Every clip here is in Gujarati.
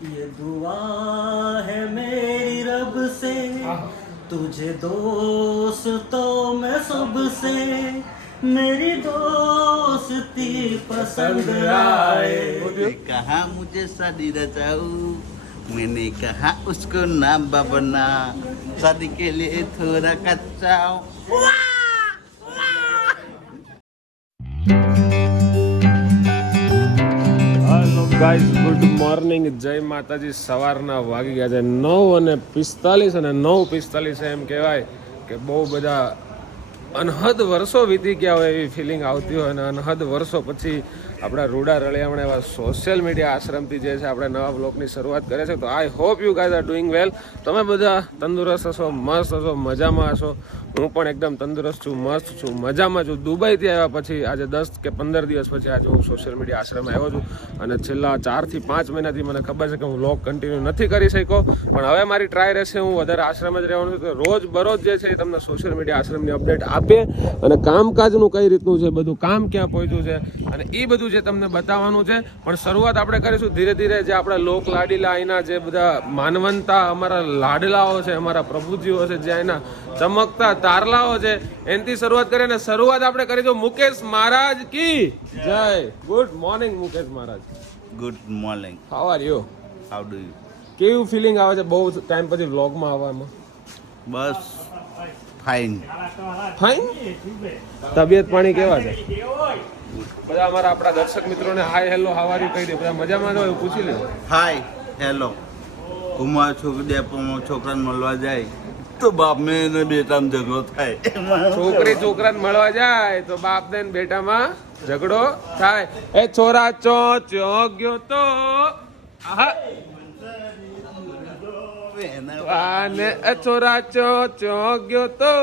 ये दुआ है मेरी रब से तुझे दोस्तों में सबसे मेरी दोस्ती पसंद आए कहा मुझे शादी रचाऊं मैंने कहा उसको ना बबना शादी के लिए थोड़ा कच्चा હેલો ગાઈઝ, ગુડ મોર્નિંગ, જય માતાજી. સવારના વાગી ગયા છે 9:45 અને 9:45 એમ કહેવાય કે બહુ બધા અનહદ વર્ષો વીતી ગયા હોય એવી ફિલિંગ આવતી હોય અને અનહદ વર્ષો પછી આપણા રૂડા રળિયામણા એવા સોશિયલ મીડિયા આશ્રમથી જે છે આપણે નવા બ્લોગની શરૂઆત કરે છે. તો I hope you guys are doing વેલ. તમે બધા તંદુરસ્ત હશો, મસ્ત હશો, મજામાં હશો. હું પણ એકદમ તંદુરસ્ત છું, મસ્ત છું, મજામાં છું. દુબઈથી આવ્યા પછી આજે 10 કે 15 દિવસ પછી આજે હું સોશિયલ મીડિયા આશ્રમે આવ્યો છું અને છેલ્લા 4 થી 5 મહિનાથી મને ખબર છે કે હું વ્લોગ કન્ટિન્યુ નથી કરી શક્યો, પણ હવે મારી ટ્રાય રહેશે હું વધારે આશ્રમ જ રહેવાનું છું. તો રોજ બરોજ જે છે એ તમને સોશિયલ મીડિયા આશ્રમની અપડેટ આપે અને કામકાજનું કઈ રીતનું છે, બધું કામ ક્યાં પહોંચ્યું છે અને એ બધું જે તમને બતાવવાનું છે. પણ શરૂઆત આપણે કરીશું ધીરે ધીરે. જે આપણા લોક લાડીલા અહીંના જે બધા માનવંતા અમારા લાડલાઓ છે, અમારા પ્રભુજીઓ છે, જે અહીંના ચમકતા તારલાઓ છે, એનાથી શરૂઆત કરીએ. અને શરૂઆત આપણે કરીશું મુકેશ મહારાજ કી જય. Good morning Mukesh Maharaj. Good morning. How are you? How do you? કેવું ફિલિંગ આવે છે બહુ ટાઈમ પછી વ્લોગમાં આવવામાં? બસ ફાઇન. ફાઇન. તબિયત પાણી કેવા છે બધા અમારા આપણા દર્શક મિત્રોને? Hi hello how are you કહી દે. બધા મજામાં જ હોય પૂછી લે. Hi hello. ઉમા છોકરી ડેપોમાં છોકરાને મળવા જાય તો બાપ ને બેટામાં ઝઘડો થાય. છોકરી છોકરાને મળવા જાય તો બાપ ને બેટામાં ઝઘડો થાય. એ છોરા ચો ગયો તો આહા આને એ છોરા ચો ગયો તો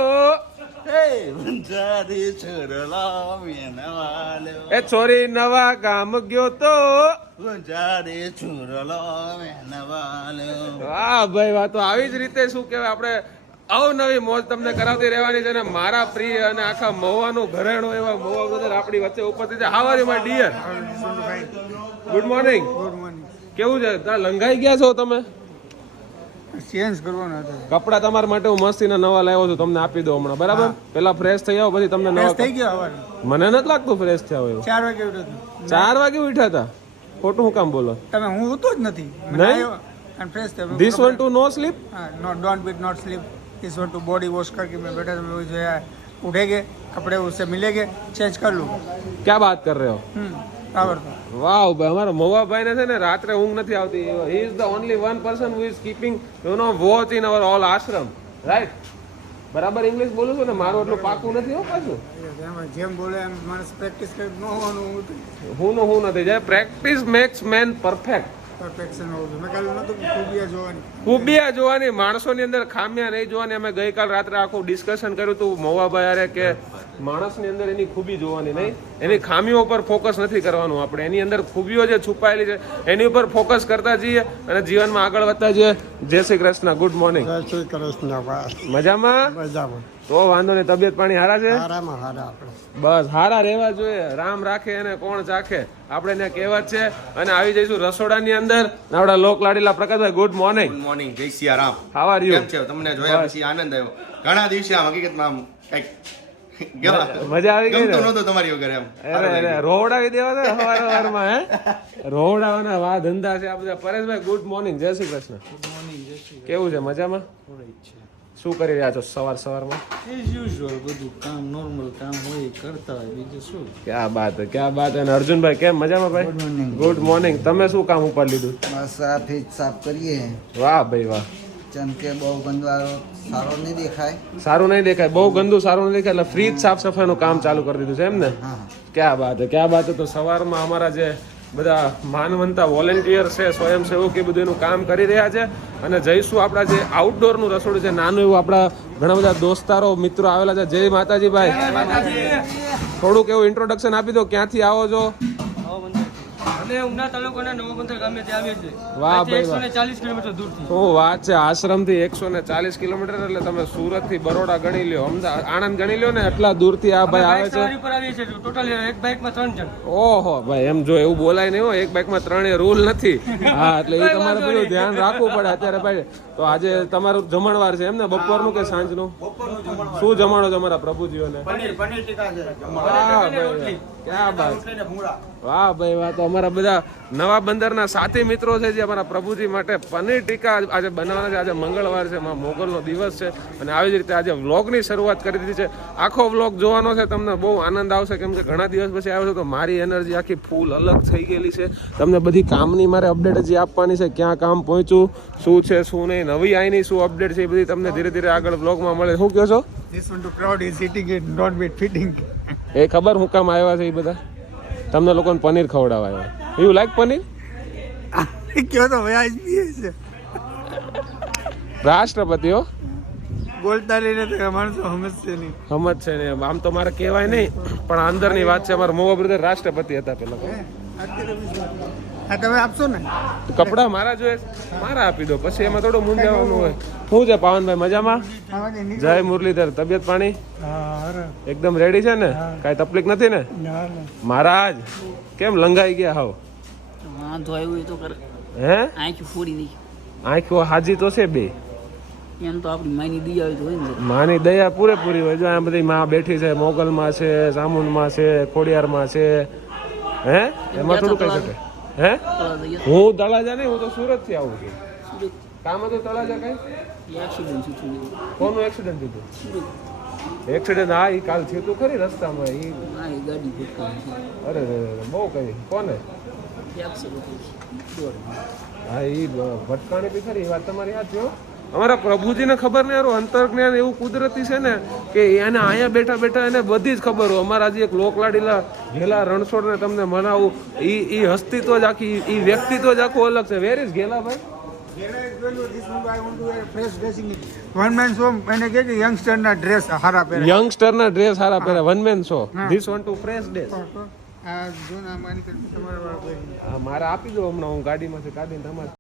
એ છોરી નવા ગામ ગયો તો. વાહ ભાઈ વાહ. તો આવી જ રીતે શું કહેવાય, આપણે અવનવી મોજ તમને કરાવતી રહેવાની છે. અને મારા પ્રિય અને આખા મહુવાનું ઘરેણું એવા મહુવા બ્રધર આપણી વચ્ચે ઉપસ્થિત છે. How are you my dear? Good morning. કેવું છે? લંઘાઈ ગયા છો તમે? ચેન્જ કરવાના હતા કપડા તમારા માટે હું મસ્તીના નવા લાવ્યો છું, તમને આપી દો હમણાં, બરાબર? પેલા ફ્રેશ થઈ જાવ પછી તમને નવા. થઈ ગયો મને નથી લાગતું ફ્રેશ થયા હોય. 4 વાગે ઉઠ્યો. 4 વાગે ઉઠ્યા હતા? ખોટું હું કામ બોલો તમે? હું ઉઠતો જ નથી. નહીં? and fresh थे. This one to no sleep? not don't be not sleep. This one to body wash करके मैं बैठा था. जो है उठेंगे कपड़े उससे मिलेंगे चेंज कर लूँ. क्या बात कर रहे हो? बराबर था. વાવ ભાઈ, અમારા મોવા ભાઈ ને છે ને રાત્રે ઊંઘ નથી આવતી. He is the only one person who is keeping you know watch in our all Ashram, right? બરાબર ઇંગ્લિશ બોલું છું ને? મારું એટલું પાકું નથી હો પાછું. જેમ બોલે એમ માણસ પ્રેક્ટિસ કરે ન હોવાનું. હું નથી જાય. Practice max main perfect. Perfection હોવું જોઈએ. મેં કાલે નહોતું ખૂબિયા જોવાની. ખૂબિયા જોવાની, માણસોની અંદર ખામિયા નહીં જોવાની. અમે ગઈકાલ રાત્રે આખું ડિસ્કશન કર્યું હતું મોવાભાઈ અરે કે માણસની અંદર એની ખૂબી જોવાની નહીં, એની ખામીઓ પર ફોકસ નથી કરવાનું. આપણે એની અંદર ખૂબીઓ જે છુપાયેલી છે એની ઉપર ફોકસ કરતા જઈએ અને જીવનમાં આગળ વધતા જઈએ. જય શ્રી કૃષ્ણ. Good morning. જય શ્રી કૃષ્ણ. મજામાં? મજામાં. તો વાંધો નહીં. તબિયત પાણી હારા છે? હારામાં હારા આપણે. બસ હારા રહેવા જોઈએ. રામ રાખે એને કોણ ચાખે, આપણે એને કહેવત છે. અને આવી જઈશું રસોડાની અંદર. આપણા લોક લાડીલા Prakashbhai, good morning. Good morning. જય સિયારામ. How are you? કેમ છે? તમને જોયા પછી આનંદ આવ્યો. ઘણા દિવસે આમ હકીકતમાં આમ કઈક મજા આવી ગઈ. ગમતું નહોતું તમારી વગર એમ. અરે રોવડાવી દેવા દે સવારમાં. હે રોવડાવાના વા ધંધા છે આ બધા. પરેશભાઈ ગુડ મોર્નિંગ. જય શ્રી કૃષ્ણ. કેવું છે? મજામાં? શું કરી રહ્યા છો સવારમાં? એઝ યુઝ્યુઅલ બધું કામ, નોર્મલ કામ હોય કરતા હોય, બીજું શું. ક્યાં બાત હે, ક્યાં બાત હે. અને અર્જુનભાઈ કેમ? મજામાં ભાઈ? Good morning. તમે શું કામ ઉપર લીધું? બસ આ ફ્રીજ સાફ કરીએ. વાહ ભાઈ વાહ. જેમ કે બહુ ગંદવાળો સારો નહીં દેખાય. સારું નહીં દેખાય, બહુ ગંદુ સારું નહીં દેખાય, એટલે ફ્રીજ સાફ સફાઈનું કામ ચાલુ કરી દીધું છે એમ ને? ક્યાં બાત હે, ક્યાં બાત હે. તો સવારમાં અમારા જે બધા માનવંતા વોલેન્ટિયર છે, સ્વયંસેવક, એ બધું એનું કામ કરી રહ્યા છે. અને જઈશું આપણા જે આઉટડોરનું રસોડું છે નાનું એવું, આપણા ઘણા બધા દોસ્તારો મિત્રો આવેલા છે. જય માતાજી ભાઈ. થોડુંક એવું ઇન્ટ્રોડક્શન આપી દો, ક્યાંથી આવો છો? અમે ઉના તાલુકાના નવાબંદર ગામે આવીએ છીએ. વાહ ભાઈ, 140 કિલોમીટર દૂરથી. શું વાત છે, આશ્રમથી 140 કિલોમીટર એટલે તમે સુરત થી બરોડા ગણી લ્યો, અમદાવાદ આણંદ ગણી લ્યો ને, એટલા દૂરથી આ ભાઈ આવે છે. સવારી પર આવીએ છીએ ટોટલ એક બાઇકમાં 3 જણ. ઓહો ભાઈ, એમ જો એવું બોલાય નહીં હો, એક બાઇકમાં 3 રૂલ નથી. હા, એટલે એ તમારે બધું ધ્યાન રાખવું પડે અત્યારે ભાઈ. તો આજે તમારું જમણવાર છે એમ ને, બપોરનું કે સાંજનું? શું જમાડો તમારા પ્રભુજીઓને? પનીર ટીકા છે. વાહ ભાઈ, ક્યાં બાત. વાહ ભાઈ વાહ. તો અમારા બધા નવા બંદરના સાથી મિત્રો છે જે અમારા પ્રભુજી માટે પનીર ટીકા આજે બનાવવાના છે. આજે મંગળવાર છે, માં મોગલનો દિવસ છે, અને આવી જ રીતે આજે વ્લોગની શરૂઆત કરી દીધી છે. આખો વ્લોગ જોવાનો છે, તમને બહુ આનંદ આવશે, કેમ કે ઘણા દિવસ પછી આવ્યો છે તો મારી એનર્જી આખી ફૂલ અલગ થઈ ગયેલી છે. તમને બધી કામની મારે અપડેટ હજી આપવાની છે, ક્યાં કામ પહોંચ્યું, શું છે શું નહીં, નવી આઈની શું અપડેટ છે, એ બધી તમને ધીરે ધીરે આગળ વ્લોગમાં મળે. શું કહો છો? This one to crowd is eating it, not be fitting. એ ખબર હું કામ આવ્યા છે એ બધા? તમને લોકોને પનીર ખવડાવવા આવ્યા. You like paneer? કયો તો ભાઈ આજ પીએ છે. રાષ્ટ્રપતિઓ બોલતા રહીને તો માણસો સમજશે નહીં. સમજશે ને, આમ તો મારે કહેવાય નહીં, પણ અંદરની વાત છે. અમારા મોવા બ્રધર રાષ્ટ્રપતિ હતા પેલા. હા, તમે આપશો ને? કપડા મારા જોઈએ, મારા આપી દો, પછી એમાં થોડું મૂંઝાવાનું હોય. શું છે પાવનભાઈ, મજામાં? જય મુરલીધર, તબિયત પાણી એકદમ રેડી છે ને? કાંઈ તકલીફ નથી ને? મહારાજ કેમ લંગાઈ ગયા હાવ? વાંધો આવ્યો એ તો કરે. હે, આંખ ફોડી નહીં. આંખો હાજી તો છે બે. એમ તો આપણી માની દયા હોય તો હોય ને. માની દયા પૂરેપૂરી હોય. જો આ બધી માં બેઠી છે, મોગલમાં છે, સામુંડમાં છે, ખોડિયારમાં છે. હે, એમાં થોડું કઈ શકે? હે, હું તળાજા નહીં, હું તો સુરત થી આવું છું. કામ હતું તળાજા કઈ? એક્સિડન્ટ થયું. કોનું એક્સિડન્ટ થયું? એક્સિડન્ટ? હા, એ કાલ થયું તું ખરી રસ્તામાં. એ મારી ગાડી ભટકાઈ છે. અરે બહુ કઈ. કોને? હા, એ ભટકાણી બી ખરી, વાત તમારી સાચી હો. અમારા પ્રભુજીને ખબર નહીં, યાર અંતર્જ્ઞાન એવું કુદરતી છે ને કે એને અહીંયા બેઠા બેઠા એને બધી જ ખબર હોય. અમારા જે એક લોકલાડીલા ઘેલા રણછોડ ને તમને મનાવું, એ હસ્તિત્વ જ આખી, એ વ્યક્તિત્વ જ આખું અલગ છે. વેર ઇઝ ઘેલા ભાઈ? વન મેન શો એને કહે કે યંગસ્ટર ના ડ્રેસ હારા પહેરે. યંગસ્ટર ના ડ્રેસ હારા પહેરે. One man show. This one two fresh days. મારે આપી દો હમણાં, હું ગાડીમાંથી કાઢીને તમારે.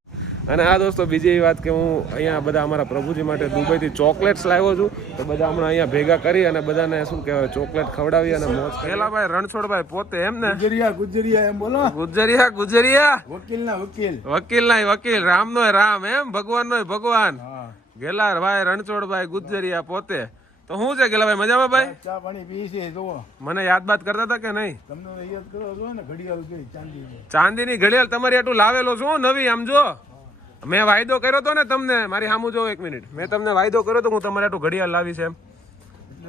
અને આ દોસ્તો બીજી એવી વાત કે હું અહીંયા બધા અમારા પ્રભુજી માટે દુબઈથી ચોકલેટ્સ લાવ્યો છું. તો બધા હમણાં અહીંયા ભેગા કરી અને બધાને શું કહેવાય ચોકલેટ ખવડાવી અને મોજ. પેલાભાઈ રણછોડભાઈ પોતે એમ ને ગુજરિયા એમ બોલો. ગુજરિયા વકીલ ના વકીલ. વકીલ ના વકીલ, રામ નો રામ, એમ ભગવાન નો ભગવાન. ગેલાર ભાઈ રણછોડભાઈ ગુજરિયા પોતે. તો શું છે ગેલાભાઈ, મજામાં ભાઈ? ચા પાણી પી છે તો મને યાદ બાત કરતા હતા કે નહીં? તમને યાદ કરો છો ને, ઘડિયાળ કઈ ચાંદી. ચાંદીની ઘડિયાળ તમારી આટલું લાવેલો છું નવી. આમ જો, મેં વાયદો કર્યો હતો ને તમને, મારી સામું જો એક મિનિટ, મેં તમને વાયદો કર્યો હતો હું તમારે આટલું ઘડિયાળ લાવી છે એમ.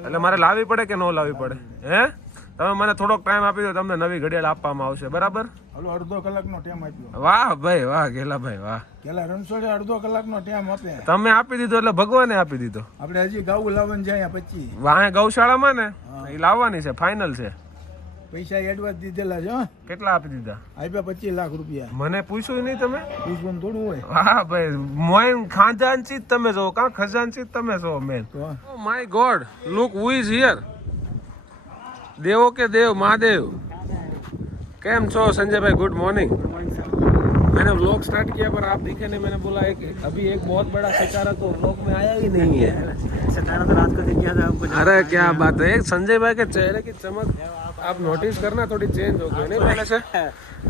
એટલે મારે લાવવી પડે કે ન લાવવી પડે? હે, તમે મને થોડોક ટાઈમ આપી દો, તમને નવી ઘડિયાળ આપવામાં આવશે, બરાબર? અડધો કલાકનો ટાઈમ આપ્યો. વાહ ભાઈ વાહ ગેલાભાઈ વાહ. ગેલા રણછોડે અડધો કલાકનો ટાઈમ આપે. તમે આપી દીધો એટલે ભગવાને આપી દીધો. આપણે હજી ગાવું લાવવાનું જાય પછી વાહે ગૌશાળામાં ને એ લાવવાની છે, ફાઇનલ છે. પૈસા એડવાન્સ દીધેલા છે. કેટલા આપી દીધા? આપ્યા 25 લાખ રૂપિયા. મને પૂછ્યું નહીં તમે? પૂછવાનું થોડું હોય. હા ભાઈ, મોઈન ખજાનચી તમે છો, કા ખજાનચી તમે છો man. Oh my god, look who is here. દેવો કે દેવ, મહાદેવ. કેમ છો संजय भाई? Good morning. मैंने व्लॉग स्टार्ट किया पर आप दिखे नहीं. मैंने बोला एक अभी एक बहुत बड़ा सितारा तो व्लॉग में आया ही नहीं है. सितारा तो रात को दिख गया था आपको. अरे क्या बात है, संजय भाई के चेहरे की चमक आप नोटिस करना थोड़ी चेंज हो गई नहीं पहले से.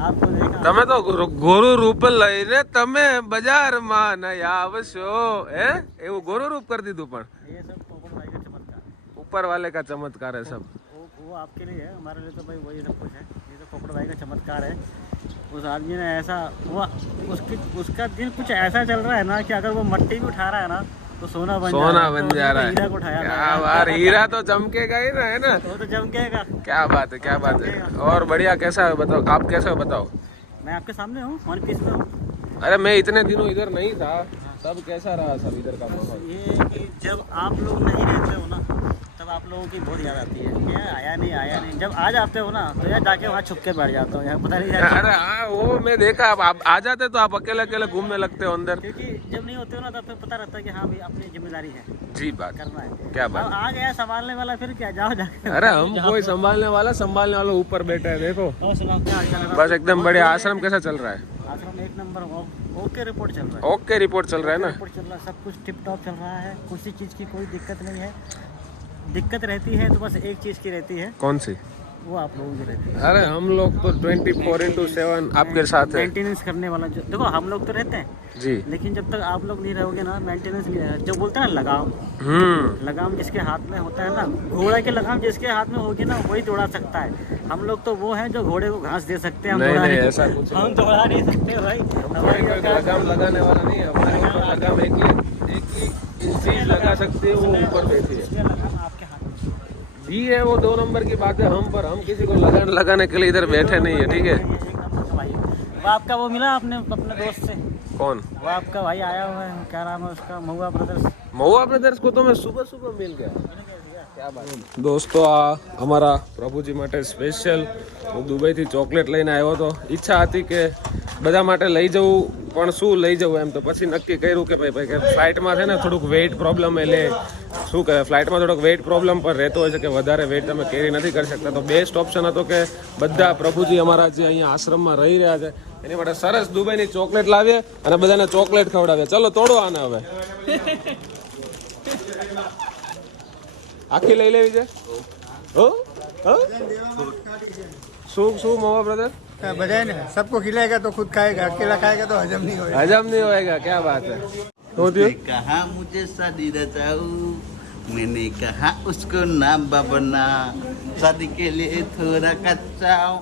आपको देखा તમે તો ગોરુ રૂપ લઈને તમે બજારમાં નહીં આવશો, હે એવું ગોરુ રૂપ કરી દીધું. પણ ये सब पोपट भाई का चमत्कार. ऊपर वाले का चमत्कार है सब. वो आपके लिए है, हमारे लिए तो भाई वही सब कुछ है. ये तो पोपट भाई का चमत्कार है. उस आदमी ने ऐसा हुआ, उसका दिल कुछ ऐसा चल रहा है ना कि अगर वो मट्टी भी उठा रहा है ना तो सोना बन जा रहा है. हीरा को उठाया. क्या बात, हीरा तो चमकेगा ही ना, है ना? वो तो चमकेगा. क्या बात है, क्या बात है. और बढ़िया, कैसा है बताओ, आप कैसे हो बताओ? मैं आपके सामने हूँ, वन पीस में हूँ. अरे मैं इतने दिनों इधर नहीं था, सब कैसा रहा सब इधर का माहौल? ये कि जब आप लोग नहीं रहते हो ना, तब तब आप लोगों की बहुत याद आती है कि यार आया नहीं। जब आ जाते हो ना तो यार जाके वहाँ छुप के बैठ जाता हूँ यार, पता नहीं यार। अरे हाँ, वो मैं देखा, आप आ जाते तो आप अकेले अकेले घूमने लगते हो अंदर। क्योंकि जब नहीं होते हो ना तब फिर पता रहता है कि हाँ भाई अपनी जिम्मेदारी है, जी बात करना है। क्या अब बात। आ गया संभालने वाला, फिर क्या, जाओ जाके। अरे हम कोई संभालने वाला ऊपर बैठा है, देखो। और सुनाओ क्या हाल चाल है? बस एकदम बढ़िया। आश्रम कैसा चल रहा है? आश्रम एक नंबर, ओके रिपोर्ट चल रहा है। ओके रिपोर्ट चल रहा है ना? रिपोर्ट चल रहा है, सब कुछ टिप टॉप चल रहा है, किसी चीज़ की कोई दिक्कत नहीं है। दिक्कत रहती है तो बस एक चीज़ की रहती है, कौन सी? वो आप लोगों की रहती है। अरे हम लोग तो 24/7 आपके साथ है मेंटेनेंस करने वाला जो, देखो हम लोग तो रहते हैं जी। लेकिन जब तक आप लोग नहीं रहोगे ना, मेंटेनेंस नहीं रहेगा। जो बोलते हैं ना लगाम, लगाम जिसके हाथ में होता है ना, घोड़े के लगाम जिसके हाथ में होगी ना वही दौड़ा सकता है। हम लोग तो वो हैं जो घोड़े को घास दे सकते हैं, हम दौड़ा नहीं, ऐसा कुछ हम दौड़ा नहीं सकते भाई। हमारी लगाम लगाने वाला नहीं है हमारे ऊपर। लगाम एक ही चीज लगा सकते हो, वो ऊपर बैठी है। इसलिए लगाम आपके हाथ में दी है, वो 2 नंबर की बात है। हम किसी को लगाने के लिए इधर बैठे नहीं है, ठीक है। एक नंबर का भाई। वो आपका वो मिला आपने अपने दोस्त से? कौन? वो आपका भाई आया हुआ है, क्या नाम है उसका, महुआ ब्रदर्स। महुआ ब्रदर्स को तो मैं सुबह मिल गया। क्या बात दोस्तों, અમારા પ્રભુજી માટે સ્પેશિયલ હું દુબઈથી ચોકલેટ લઈને આવ્યો હતો. ઈચ્છા હતી કે બધા માટે લઈ જવું, પણ શું લઈ જવું એમ તો પછી નક્કી કર્યું કે ભાઈ કે ફ્લાઇટમાં છે ને થોડુંક વેઇટ પ્રોબ્લેમ, એટલે શું કહે, ફ્લાઇટમાં થોડોક વેઇટ પ્રોબ્લેમ પર રહેતો હોય છે કે વધારે વેઇટ તમે કેરી નથી કરી શકતા. તો બેસ્ટ ઓપ્શન હતો કે બધા પ્રભુજી અમારા જે અહીંયા આશ્રમમાં રહી રહ્યા છે એની માટે સરસ દુબઈની ચોકલેટ લાવીએ અને બધાને ચોકલેટ ખવડાવીએ. ચલો તોડો આને હવે. આખી લઈ લેવી છે? શું મहुआ ब्रदर? बजाय ना, सबको खिलाएगा तो खुद खाएगा, अकेला खाएगा तो हजम नहीं होगा। हजम नहीं होएगा, क्या बात है। तो उसने कहा मुझे शादी रचाओ, मैंने कहा उसको ना बबना, शादी के लिए थोड़ा कच्चा हूं।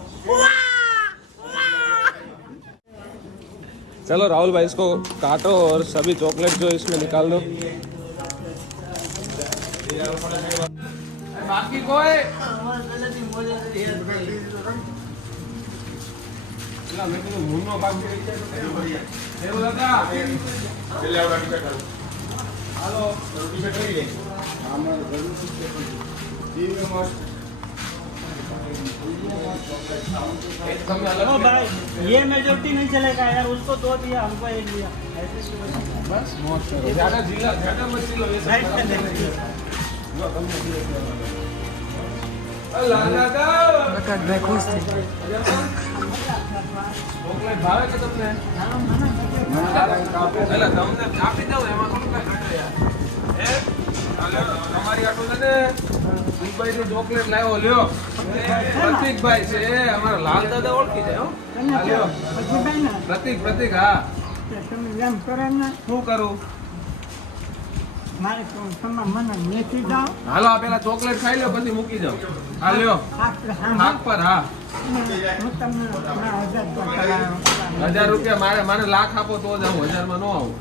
चलो राहुल भाई इसको काटो और सभी चॉकलेट जो इसमें निकाल दो। बाकी कोई ओ भाई ये मेजोरिटी नहीं चलेगा यार, उसको 2 दिया, हमको 1 दिया। बस ज्यादा मत लो, ये मैं खुश थी। ચોકલેટ ભાવે કે તમને? એટલે તમને આપી દઉં, એમાં થોડું કઈ ઘટે યાર. તમારી આટલું છે ને દુબઈની ચોકલેટ લાવ્યો, લ્યો. પ્રતિકભાઈ છે અમારા લાલ દાદા, ઓળખી જાય હો. લ્યો પ્રતિક, હા. શું કરું? હાલો આ પેલા ચોકલેટ ખાઈ લો પછી મૂકી જાઓ. હા લ્યો, હાક પર. હા 1000 રૂપિયા મારે લાખ આપો તો જ આવું, 1000 માં ન આવું.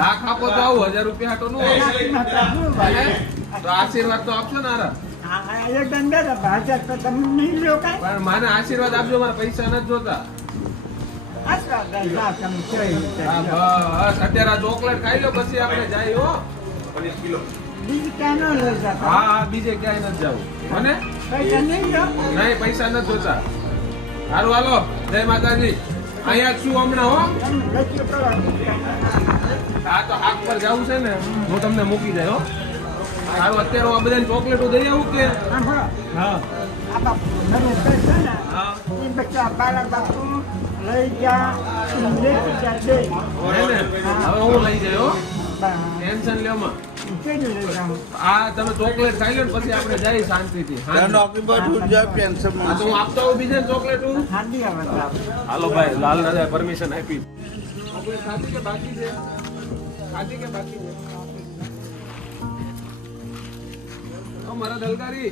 લાખ આપો તો આવું, 1000 રૂપિયા હાટો ન આવું. તો આશીર્વાદ તો આપશો ને. પણ મને આશીર્વાદ આપજો, મારા પૈસા નથી જોતા. હા બસ અત્યારે આ ચોકલેટ ખાઈ લો પછી આપણે જાય હો. હા બીજે ક્યાંય નથી જવું. મને નહીં, પૈસા નથી જોતા. સારું હાલો, જય માતાજી. અહીંયા જ છું હમણાં હો. હા તો હાક પર જવું છે ને, હું તમને મૂકી જાય હો. સારું અત્યારે આ બધાને ચોકલેટો દઈ આવું કે? હા હવે હું લઈ જાય હો, ટેન્શન લ્યો માં. આ તમે ચોકલેટ ખાઈ લો ને પછી આપણે જઈએ શાંતિથી. હું આપતો હોઉં બીજા ચોકલેટ. હાલો ભાઈ, લાલ દાદા પરમિશન આપી. ચોકલેટ ખાધી કે બાકી છે? ખાધી કે બાકી છે? મારા દલકારી,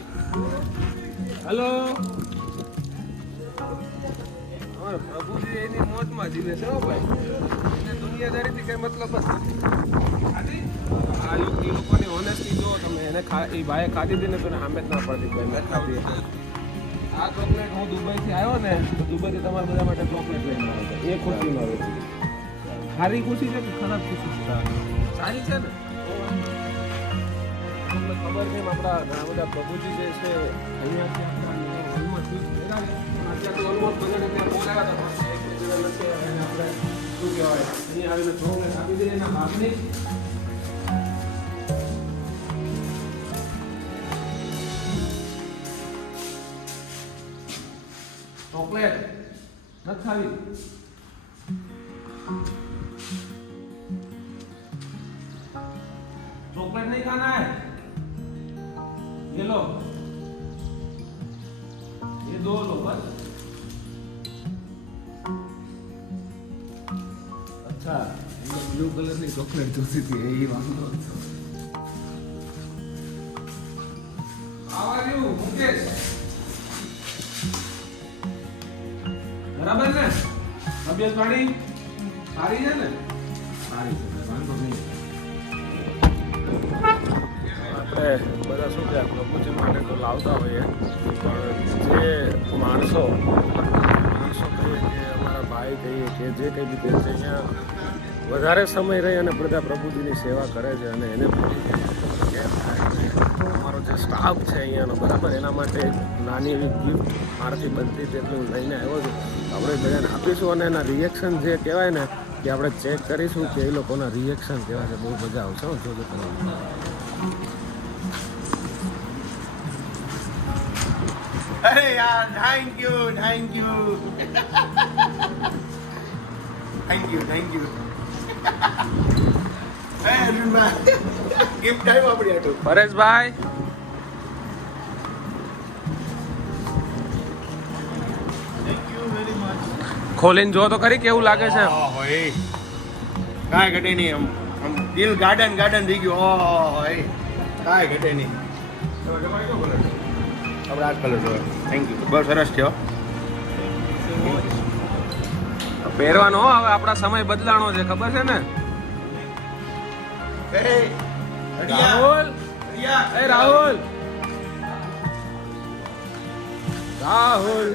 હેલો. પ્રભુજી એની મોજમાં જીવે છે હો ભાઈ, એને દુનિયાદારીથી કઈ મતલબ જ નથી. આ લોકોની ઓનેસ્ટી જો તમે, એને એ ભાઈએ ખાધી હતી ને તો સામે જ ના પડતી ભાઈ મેં ખાધી. આ ચોકલેટ હું દુબઈથી આવ્યો ને તો દુબઈથી તમારા બધા માટે ચોકલેટ લઈને આવ્યો. એ ખુશીમાં આવે છે. સારી ખુશી છે કે ખરાબ ખુશી છે? સારી છે ને. ખબર કેમ આપણા ઘણા બધા પ્રભુજી જે છે અહીંયાથી આપણા હોલમાંથી ભેગા છે. પણ અત્યારે તો ઓલમોસ્ટ બધાને ત્યાં બોલાવ્યા હતા પણ એક બે જણા નથી આવ્યા. અને આપણે શું કહેવાય અહીંયા આવીને ચોકલેટ આપી દઈએ એના ભાગની. ચોકલેટ નથી ખાવી. चॉकलेट नहीं खाना है, ये लो, ये 2 लो बस. अच्छा, ब्लू कलर की चॉकलेट जोती थी यही वांगो. How are you, Mukesh? बराबर ने? तबियत पानी सारी है ने? सारी है, वांगो नहीं. આપણે બધા શું છે પ્રભુજી માટે તો લાવતા હોઈએ પણ જે માણસો કહીએ કે અમારા ભાઈ કહીએ કે જે કંઈ બી કહે છે અહીંયા વધારે સમય રહી અને બધા પ્રભુજીની સેવા કરે છે અને એને અમારો જે સ્ટાફ છે અહીંયાનો બરાબર એના માટે નાની એવી ગિફ્ટ મારાથી બનતી તેટલું હું લઈને આવ્યો છું. આપણે બધાને આપીશું અને એના રિએક્શન જે કહેવાય ને કે આપણે ચેક કરીશું કે એ લોકોના રિએક્શન કેવા છે. બહુ મજા આવશે જોજો તમે. अरे यार थैंक यू गिफ्ट આવ્યો આપણી આટો. પરેશભાઈ ખોલીને જો તો ખરી કેવું લાગે છે. ઓહો એ કાંઈ ઘટે નહીં. આમ દિલ ગાર્ડન થઈ ગયું. ઓહો એ કાંઈ ઘટે નહીં. આપણે આ કલર જોઈએ. થેન્ક યુ, બહુ સરસ થયો. પહેરવાનો હો, હવે આપણા સમય બદલાણો છે ખબર છે ને. રાહુલ રાહુલ રાહુલ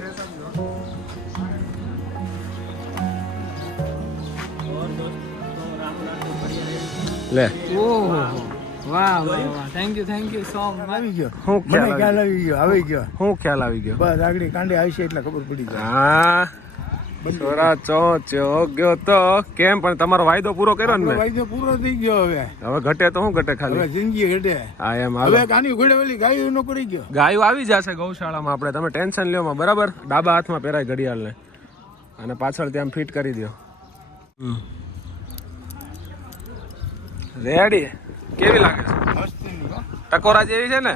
લે વાહ થેન્ક યુ સો મચ. આવી ગયો હું મને ખ્યાલ આવી ગયો હું ખ્યાલ આવી ગયો. બસ આગળ કાંડે આવશે એટલે ખબર પડી જાય. હા છોરા ચો ગયો તો કેમ પણ તમારો વાયદો પૂરો કર્યો ને મેં? વાયદો પૂરો થઈ ગયો. હવે ઘટે તો શું ઘટે હવે ખાલી જિંદગી ઘટે. હા એમ હવે કાની ઘોડે ઓલી ગાયો નો પડી ગયો. ગાયો આવી જશે ગૌશાળામાં. આપણે તમે ટેન્શન લ્યો માં બરાબર. ડાબા હાથમાં પહેરાય ઘડિયાળને અને પાછળ ત્યાં ફિટ કરી દો. રેડી કેવી લાગે છે? ટકોરા જેવી છે ને?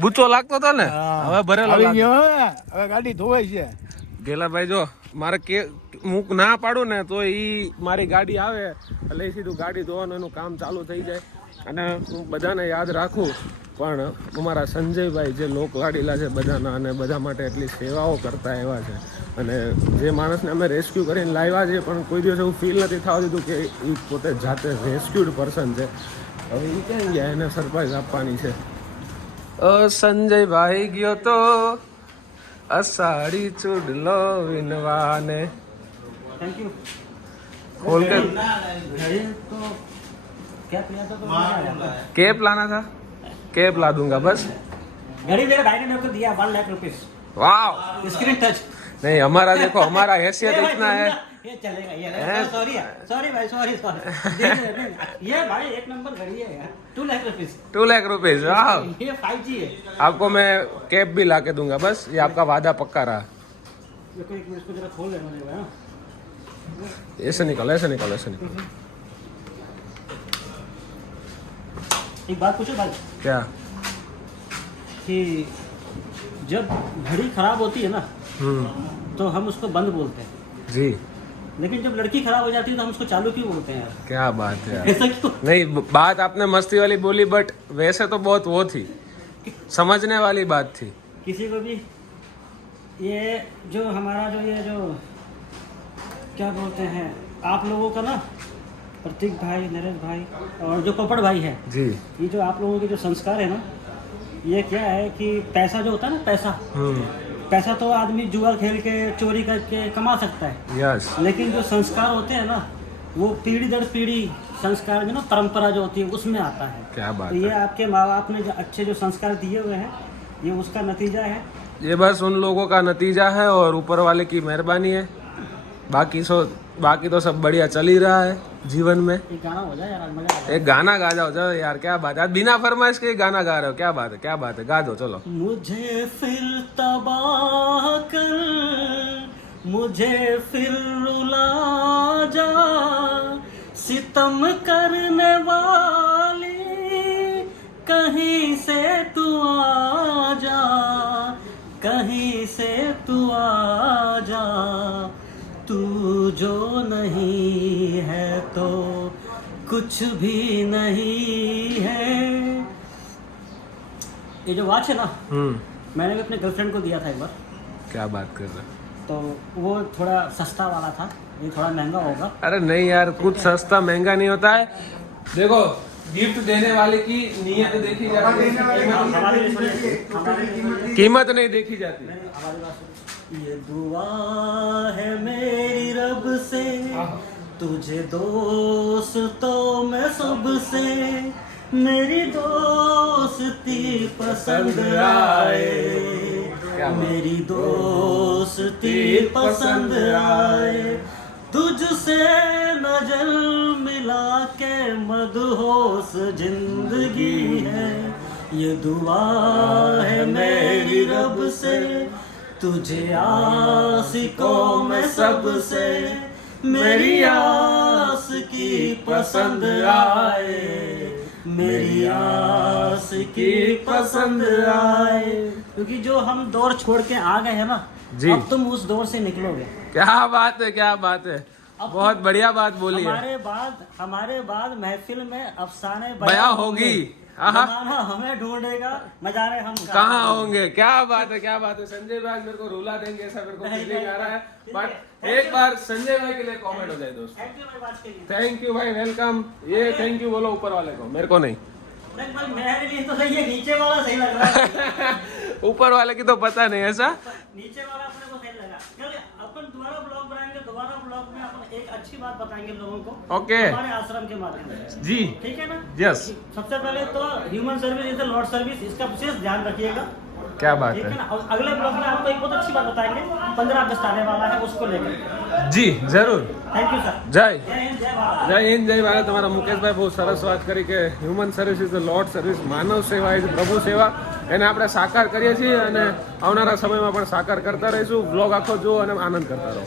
બૂચો લાગતો હતો ને? હવે ભરેલો આવી લાગે. ગયો. હવે ગાડી ધોવાય છે. ગેલાભાઈ જો મારે કે હું ના પાડું ને તો ઈ મારી ગાડી આવે એટલે સીધું ગાડી ધોવાનું એનું કામ ચાલુ થઈ જાય. અને હું બધાને યાદ રાખું પણ અમારા સંજયભાઈ જે લોકલાડીલા છે બધાના અને બધા માટે એટલી સેવાઓ કરતા એવા છે. અને જે માણસને અમે રેસ્ક્યુ કરીને લાવ્યા છીએ પણ કોઈ દિવસ એવું ફીલ નથી થવા દીધું કે એ પોતે જાતે રેસ્ક્યુડ પર્સન છે. હવે એ ક્યાં ગયા એને સરપ્રાઈઝ આપવાની છે. સંજયભાઈ ગયો તો અષાઢી ચૂડલો વિનવાને. Thank you. खोल के घड़ी तो क्या पिया था तो मजा आया. कैप लाना था, कैप ला दूंगा बस. घड़ी मेरे भाई ने मेरे को दिया 1 लाख रुपीस. वाह. Screen touch. नहीं हमारा देखो हमारा हैसियत इतना है. ये चलेगा ये सॉरी भाई सॉरी ये भाई एक नंबर घड़ी है यार. 2 लाख रुपीस. 2 लाख रुपीज. वाह. ये 5G है. आपको मैं कैप भी ला के दूंगा बस. ये आपका वादा पक्का रहा. देखो एक मिनट इसको जरा खोल लेना पड़ेगा ना. ऐसे निकल ऐसे निकल ऐसे निकल. एक बात पूछो भाई क्या? कि जब घड़ी खराब होती है ना तो हम उसको बंद बोलते हैं, जी. लेकिन जब लड़की खराब हो जाती है तो हम उसको चालू क्यों बोलते हैं यार? क्या बात है यार. ऐसा क्यों? नहीं बात आपने मस्ती वाली बोली बट वैसे तो बहुत वो थी, समझने वाली बात थी. किसी को भी ये जो हमारा जो ये जो क्या बोलते हैं आप लोगों का ना प्रतीक भाई, नरेश भाई और जो पोपट भाई है, जी. ये जो आप लोगों के जो संस्कार है ना, ये क्या है कि पैसा जो होता है ना पैसा तो आदमी जुआ खेल के चोरी करके कमा सकता है. यस. लेकिन जो संस्कार होते हैं ना वो पीढ़ी दर पीढ़ी संस्कार में ना परंपरा जो होती है उसमें आता है। क्या बात तो ये है। आपके माँ बाप ने जो अच्छे जो संस्कार दिए हुए हैं ये उसका नतीजा है। ये बस उन लोगों का नतीजा है और ऊपर वाले की मेहरबानी है। बाकी तो सब बढ़िया चल ही रहा है जीवन में। एक गाना हो जाए यार, आज मजा आ जाए। एक गाना गा जाओ चलो यार, क्या बात है, आज बिना फरमाइश के गाना गा रहे हो, क्या बात है, क्या बात है, गा दो चलो। मुझे फिर तबाह कर, मुझे फिर रुला जा, सितम करने वाली कहीं से तू आ जा, कहीं से तू आ जा, तू जो नहीं है तो कुछ भी नहीं है। ये जो वॉच है ना, मैंने भी अपने गर्लफ्रेंड को दिया था एक बार। क्या बात कर रहे हो? तो वो थोड़ा सस्ता वाला था, ये थोड़ा महंगा होगा। अरे नहीं यार, कुछ सस्ता महंगा नहीं होता है। देखो गिफ्ट देने वाले की नीयत देखी जाती है, हमारे लिए कीमत नहीं देखी जाती। हमारी बात सुनो। ये दुआ है मेरी रब से, तुझे दोस्तों में सबसे मेरी दोस्ती पसंद आए, मेरी दोस्ती पसंद आए, तुझसे नजर मिला के मदहोश जिंदगी है। ये दुआ है मेरी रब से, तुझे आशिकों में सबसे मेरी आस की पसंद आए, मेरी आस की पसंद आए। क्योंकि जो हम दौर छोड़ के आ गए हैं ना जी, अब तुम उस दौर से निकलोगे। क्या बात है, क्या बात है, बहुत बढ़िया बात बोली है। हमारे बाद महफिल में अफसाने बयां होगी। जमाना हमें ढूंढेगा, न जाने हम कहाँ होंगे। क्या बात है, क्या बात है। संजय भाई मेरे को रुला देंगे ऐसा मेरे को फीलिंग आ रहा है, बट एक बार संजय भाई के लिए कमेंट हो जाए दोस्तों। थैंक यू भाई, वेलकम। ये थैंक यू बोलो ऊपर वाले को, मेरे को नहीं। मेरे लिए तो सही है, नीचे वाला सही लग रहा है। ऊपर वाले की तो पता नहीं ऐसा। नीचे वाला अपने को सही लगा। चलिए अपन दोबारा ब्लॉग बनाएंगे, दोबारा ब्लॉग में अपन एक अच्छी बात बताएंगे लोगों को। ओके। हमारे आश्रम के माध्यम से। जी ठीक है ना। यस। सबसे पहले तो human service is the Lord service, इसका विशेष ध्यान रखिएगा। क्या बात ठीक है। है ना। और अगले ब्लॉग में आपको एक बहुत अच्छी बात बताएंगे, 15 अगस्त आने वाला है, उसको लेकर। जी जरूर। Thank you sir. जय हिंद, जय भारत। जय हिंद, जय भारत। તમારા મુકેશભાઈ બહુ સરસ વાત કરી કે human service is the lord service, માનવ સેવા ઇઝ પ્રભુ સેવા, એને આપણે સાકાર કરીએ છીએ અને આવનારા સમયમાં પણ સાકાર કરતા રહીશું. બ્લોગ આખો જુઓ અને આનંદ કરતા રહો.